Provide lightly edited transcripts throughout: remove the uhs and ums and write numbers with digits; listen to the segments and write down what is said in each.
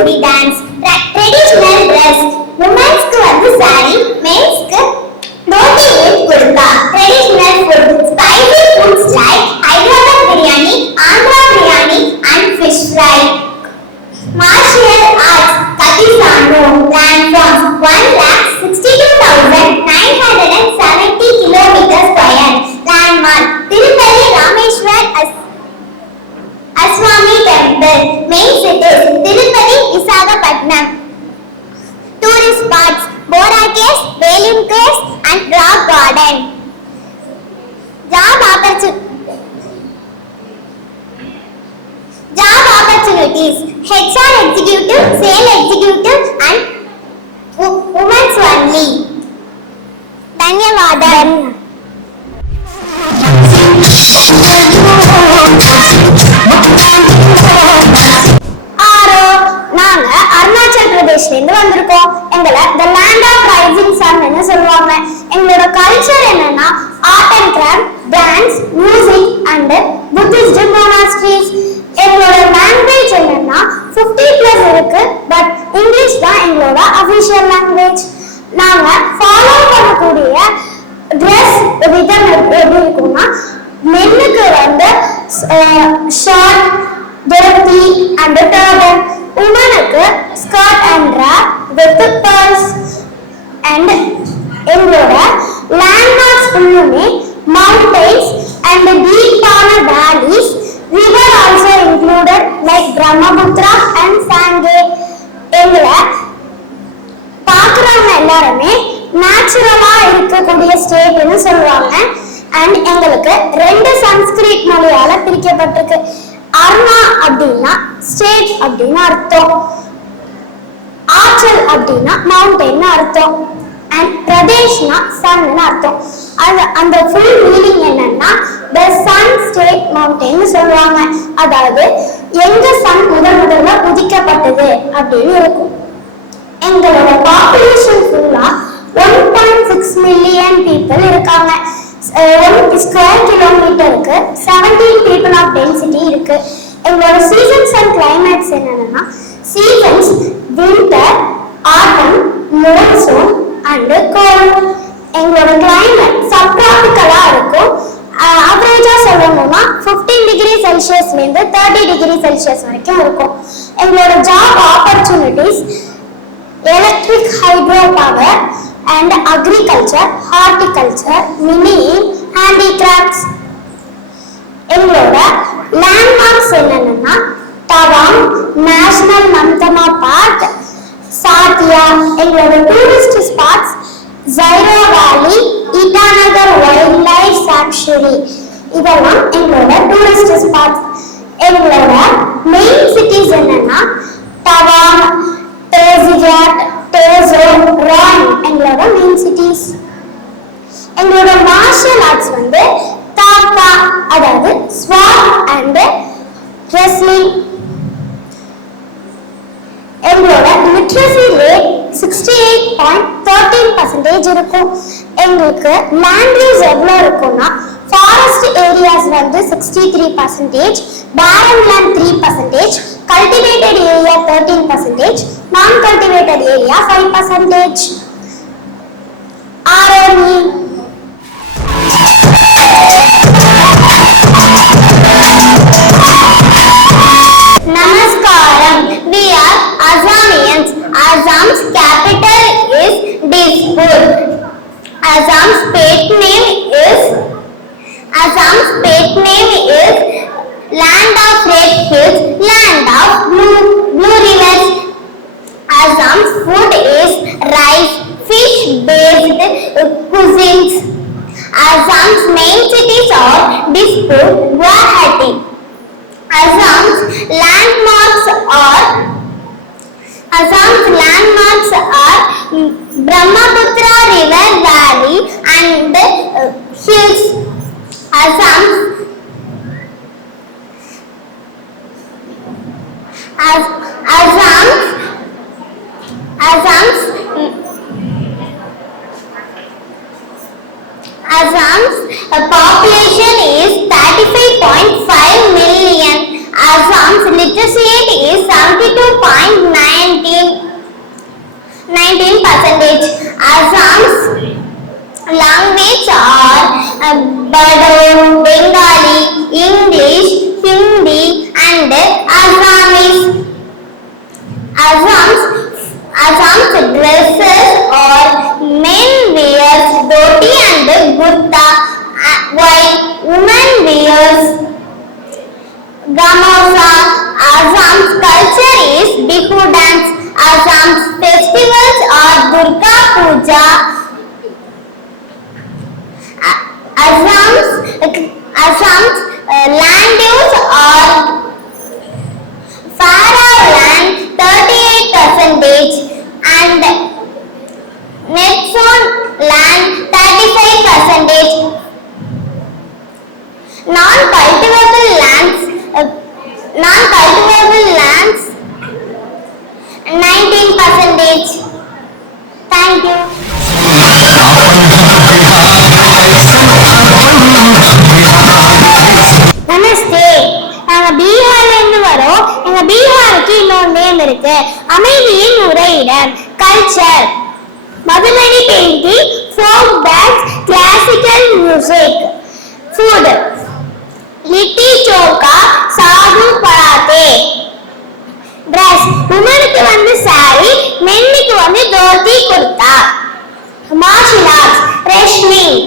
Kuchipudi dance. Traditional dress. Women's ku vandu saree, men's ku dhoti with kurta. Traditional food. Spicy foods like Hyderabad biryani, Andhra biryani and fish fry. Martial arts. Katisano. Landforms 1,62,970 kilometers square. Landmark. Tirupati Rameshwar Aswami Temple. Main cities. Tirupati, Visakhapatnam. Tourist spots. Bora Caves, Belum Caves and Rock Garden. Job opportunities. HR executive, sales executive and women's only. धन्यवाद. நாங்க அருணாச்சல் பிரதேஷ்ல இருந்து வந்திருக்கோம். எங்களை the land of rising sun ன்னு சொல்லுவாங்க. எங்களோட culture என்னன்னா art and craft, dance, music and Buddhist monasteries. எங்களோட லாங்குவேஜ் என்னன்னா 50+ இருக்கு. பட் இங்கிலீஷ் தான் எங்களோட அபிஷியல் லாங்குவேஜ். நாங்க ஃபாலோ பண்ணக்கூடிய ட்ரெஸ் விதம் எப்படி இருக்கும்னா மென்னுக்கு வந்து ஷார்ட், தோத்தி அண்ட் டர்பன். உமனுக்கு skirt and drape with purse. And எங்களோட லேண்ட்மார்க்ஸ் ஃபுல்லுமே மவுண்டன்ஸ் அண்ட் டீப்பான valleys. River also included like Brahmaputra and Siang. எங்களை பார்க்குறவங்க எல்லாருமே நேச்சுரலா இருக்கக்கூடிய ஸ்டேட்னு சொல்லுவாங்க. அண்ட் எங்களுக்கு 2 சன்ஸ்கிரிட் மொழியால பிரிக்கப்பட்டிருக்கு. அருணா அப்படின்னா ஸ்டேட் அப்படின்னு அர்த்தம், ஆச்சல் அப்படின்னா மவுண்டன் அர்த்தம், அண்ட் பிரதேஷ்னா சன்னு அர்த்தம். அந்த ஃபுல் மீனிங் என்னன்னா த சன் ஸ்டேட் மவுண்டன் சொல்லுவாங்க. அதாவது எங்க சன் முதல்ல உதிக்கப்பட்டது அப்படின்னு இருக்கும். எங்களோட பாப்புலேஷன் ஃபுல்லா 1.6 மில்லியன் பீப்புள் இருக்காங்க. 1 ஸ்கொயர் கிலோமீட்டருக்கு 17 பீப்புள் ஆஃப் டென்சிட்டி இருக்கு. எங்களோட சீசன்ஸ் அண்ட் கிளைமேட்ஸ் என்னன்னா seasons winter, autumn, monsoon and cold. எங்களோட கிளைமேட் சப்ட்ராபிக்கலா இருக்கும். ஆவரேஜா சொல்லணும்னா 15 டிகிரி செல்சியஸ்ல இருந்து 30 டிகிரி செல்சியஸ் வரைக்கும் இருக்கும். எங்களோட job opportunities electric hydro power and agriculture, horticulture, mining, handicrafts. எங்களோட லேண்ட்மார்க்ஸ் என்னன்னா தவாங் நேஷனல் மந்தமா பார்க், சாத்தியா. எங்களோட டூரிஸ்ட் ஸ்பாட்ஸ் ஜைரோ வேலி, இட்டாநகர் வைல்ட் லைஃப் சாங்சுரி. இதெல்லாம் எங்களோட டூரிஸ்ட் ஸ்பாட்ஸ். எங்களோட மெயின் சிட்டிஸ் என்னன்னா தவாங், Tezigat, Tezo, Roy எங்களோட மெயின் சிட்டிஸ். எங்களோட மார்ஷியல் ஆர்ட்ஸ் வந்து தாக்கா, அதாவது ஸ்வாட் அண்ட் ரெஸ்லிங். எங்களோட லிட்ரஸி ரேட் 68.13% இருக்கும். எங்களுக்கு லேண்ட் யூஸ் எவ்வளோ இருக்கும்னா ஃபாரஸ்ட் ஏரியாஸ் வந்து 63%, barren land 3%, cultivated area 13%, non-cultivated area 5%. RME. Namaskaram. We are Assamians. Assam's capital is Dispur. Assam's pet name is land of red hills, land of blue rivers. Assam's food is rice, fish based cuisines. Assam's main cities are Dispur, Guwahati. Assam's landmarks are Brahmaputra river valley and hills. Assam's population is 35.5 million. Assam's literacy is 72.19%. Assam's language are Bodo, Bengali, English, Hindi, and Assamese. Assam's dresses are men wears dhoti and kurta, while women wears gamosa. Assam's culture is Bihu dance. Assam's festivals are Durga Puja. Assam's land use are Pharaoh land 38% and Netson land 35%. Non-cultivable lands 19%. Thank you. நமஸ்தே. நாங்க பீகார்ல இருந்து வரோம். எங்க பீகாருக்கு இன்னொரு name இருக்கு, அமைதியின் உறையிடம். Culture, Madhubani painting, folk dance, classical music. Food, litti chokha, sattu paratha. Dress, உமனுக்கு வந்து சாரி, மென்னுக்கு வந்து dhoti kurta. Martial arts, wrestling.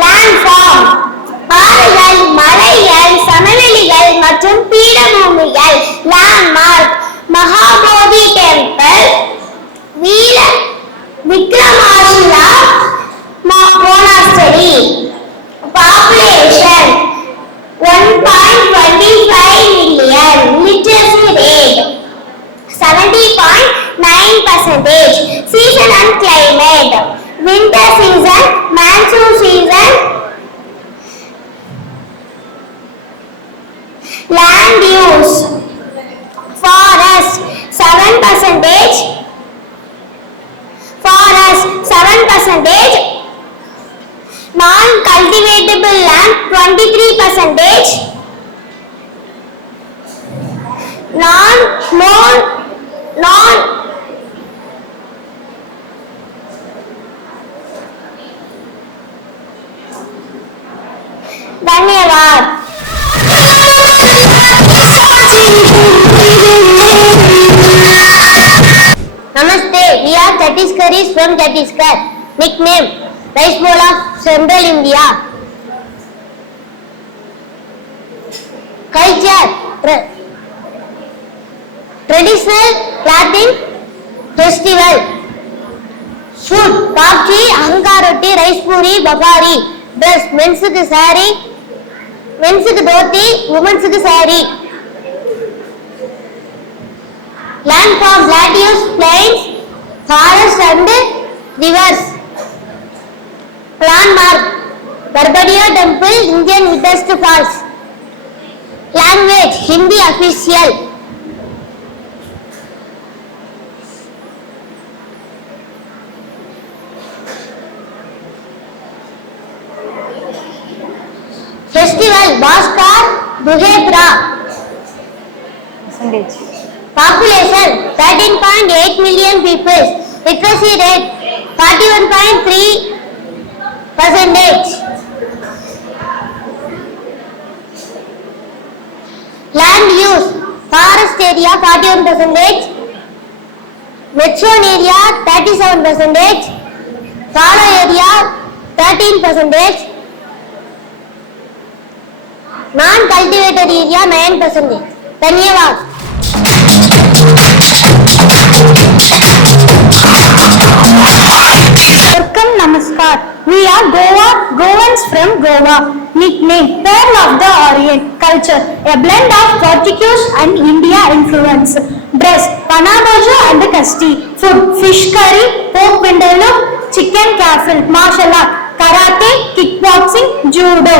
Landform, ஆறுகள், மலைகள், சமவெளிகள் மற்றும் பீடபூமிகள். லேண்ட்மார்க், மகாபோதி டெம்பிள், வீர விக்ரமாஷிலா monastery. Population 1.25 million. Literacy rate 70.9%. Season and climate, winter season, monsoon season. Land use, forest 7%. Forest 7%. Non-cultivatable land 23%. non धन्यवाद. Namaste. We are Chhattisgarhis from Chhattisgarh. Nickname Rice Bowl of Central India. Culture, traditional clothing, festival. Food, papchi, ahankar roti, rice puri, bakari. Dress, men's saree, men's dhoti, women's saree. Landform, plateaus, plains, forests and rivers. Landmark, Barbadia Temple, Indian Witness Falls. Language, Hindi official. Festival, Bhaskar, Duhepra. Population 13.8 million people. Literacy rate 41.3%. Land use, forest area 41%, metron area 37%, follow area 13%, non-cultivated area 9%. धन्यवाद. Welcome, Namaskar. We are Goans from Goa. Nickname Pearl of the Orient. Culture, a blend of Portuguese and India influence. Dress, Panabojo and Kasti. Food, fish curry, pork vindaloo, chicken castle. Martial art, karate, kickboxing, judo.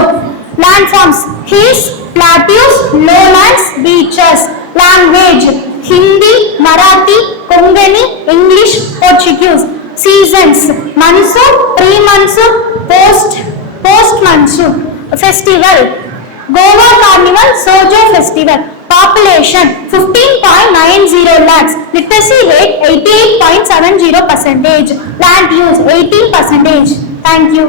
Landforms, hills, plateaus, lowlands, beaches. Language, Hindi, Marathi, Konkani, English, Portuguese. Seasons, monsoon, pre-monsoon, post-monsoon. Festival. Goa Carnival Sojo Festival. Population 15.90 lakhs. Literacy rate 88.70%. Land use 18%. Thank you.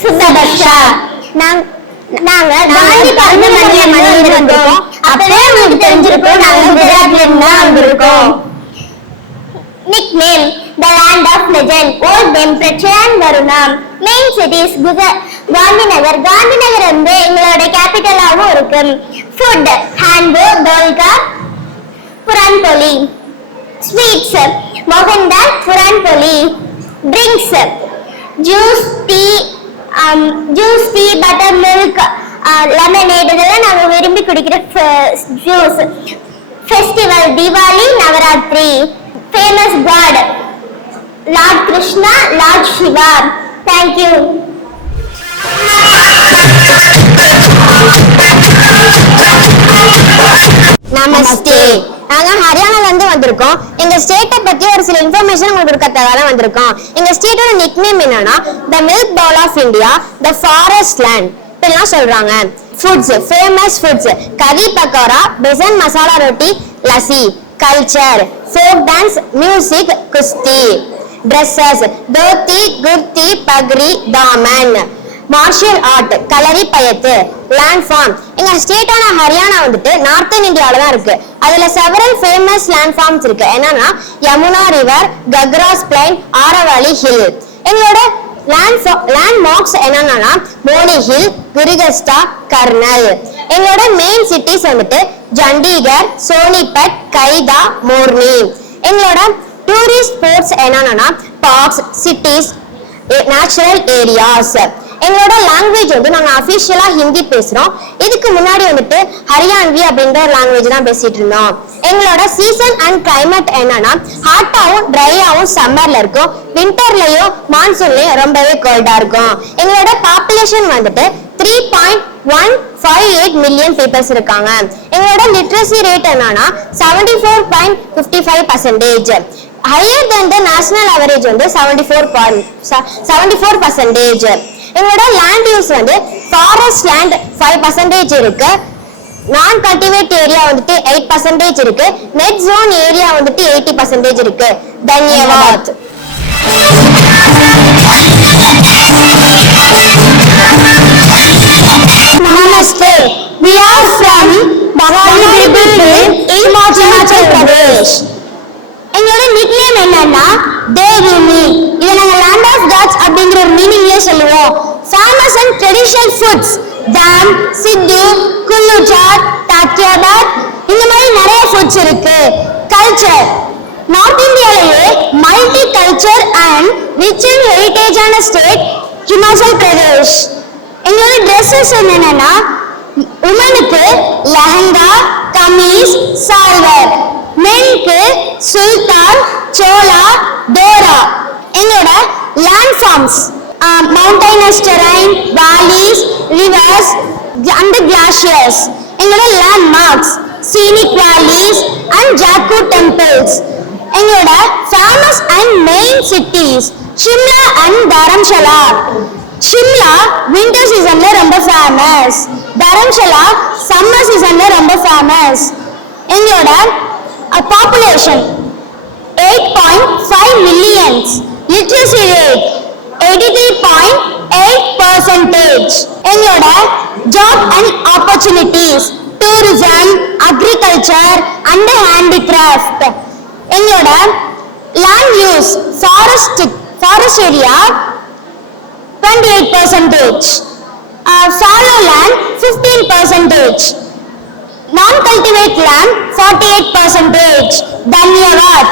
சுதர்ஷா, நாங்க காந்தி பிறந்த மண்ணில வந்திருக்கோம். அப்பவே உங்களுக்கு தெரிஞ்சிருக்கோம் நாங்க குஜராத்ல இருந்து வந்திருக்கோம். Nickname: the land of legend. Old name: Prachayan Varunam. Main cities: Gandhinagar. Gandhinagar வந்து எங்களோட கேபிட்டலாவும் இருக்கு. Food: Handu, Dolka, Puranpoli. Sweets: Mohandas, Puranpoli. Drinks: juice, tea, buttermilk, lemonade. இதெல்லாம் நாங்க விரும்பி குடிக்கிற juice. Festival: Diwali, Navaratri. Famous God: Lord Krishna, Lord Shiva. Thank you. நமஸ்தே. நாங்க ஹரியானால இருந்து வந்திருக்கோம். எங்க ஸ்டேட்டை பத்தி ஒரு சில இன்ஃபர்மேஷன் உங்களுக்கு கொடுக்கறதுக்காக வந்திருக்கோம். எங்க ஸ்டேட்டோட நிக்நேம் என்னன்னா the milk bowl of India, the forest land இப்படிலாம் சொல்றாங்க. ஃபுட்ஸ்: ஃபேமஸ் ஃபுட்ஸ் கறி பக்கோடா, besan masala roti, lassi. Culture: folk dance, music, kushti. Dresses: dhoti, kurti, pagri, daman. Martial art: Kalaripayattu. Landform: எங்க ஸ்டேட்டான ஹரியானா வந்துட்டு நார்த்தன் இந்தியாவில தான் இருக்கு. அதுல செவரல் ஃபேமஸ் லேண்ட் ஃபார்ம்ஸ் இருக்கு. என்னன்னா யமுனா ரிவர், கக்ராஸ் பிளைன், ஆரவாலி ஹில். எங்களோட லேண்ட் மார்க்ஸ் என்னன்னா மோனி ஹில், குரிகஸ்டா, கர்னல். எங்களோட மெயின் சிட்டிஸ் வந்துட்டு சண்டிகர், சோனிபட், கைதா, மோர்னி. எங்களோட டூரிஸ்ட் ஸ்பாட்ஸ் என்னன்னா பார்க்ஸ், சிட்டிஸ், நேச்சுரல் ஏரியாஸ். எங்களோட லாங்குவேஜ் வந்து நாங்க அபிஷியலா ஹிந்தி பேசுறோம். இதுக்கு முன்னாடி வந்துட்டு ஹரியான்வி அப்படின்ற ஒரு லாங்குவேஜ் தான் பேசிட்டு இருந்தோம். எங்களோட சீசன் அண்ட் கிளைமேட் என்னன்னா ஹாட்டாவும் ட்ரையாவும் சம்மர்ல இருக்கும், விண்டர்லயும் மான்சூன்லயும் ரொம்பவே கோல்டா இருக்கும். எங்களோட பாப்புலேஷன் வந்துட்டு 3.158 மில்லியன் பீப்புள்ஸ் இருக்காங்க. எங்களோட லிட்ரஸி ரேட் என்னன்னா 74.55%. ஹையர் தென் த நேஷனல் அவரேஜ் வந்து 74%. எங்களோட லேண்ட் யூஸ் வந்து ஃபாரஸ்ட் லேண்ட் 5% இருக்கு, நான் கல்டிவேட் ஏரியா வந்துட்டு 8% இருக்கு, நெட் ஜோன் ஏரியா வந்துட்டு 80% இருக்கு. தன்யவாத். Namaste. We are from Bhagalipur in Himachal Pradesh. எங்களோட நிக்நேம் என்னன்னா தேவினி. இதை நாங்க லேண்ட் ஆஃப் காட்ஸ் அப்படிங்கிற ஒரு மீனிங்லயே சொல்லுவோம். Famous and traditional foods dham, siddu, Kullu chaat, தாக்கியாபாத், இந்த மாதிரி நிறைய ஃபுட்ஸ் இருக்கு. கல்ச்சர்: நார்த் இந்தியாவிலேயே multi culture and rich and ஹெரிட்டேஜான ஸ்டேட் ஹிமாச்சல் பிரதேஷ். எங்களோட ட்ரெஸ்ஸஸ் என்னன்னா உமனுக்கு லெஹங்கா, கமீஸ், சால்வர். மென்க்கு சுல்தான், சோலா, டோரா. எங்களோட landforms mountainous terrain, valleys, rivers and glaciers. எங்களோட landmarks scenic valleys and Jakhu temples. எங்களோட famous and main cities Shimla and Dharamshala. Shimla winter சீசன்ல ரொம்ப ஃபேமஸ், தரம்ஷலா சம்மர் சீசன்ல ரொம்ப ஃபேமஸ். எங்களோட population 8.5 millions. Literacy rate 83.8%. எங்களோட job and opportunities tourism, agriculture and handicraft. எங்களோட land use forest area 28%, fallow land 15%, non-cultivate land 48%. Dhanyavad.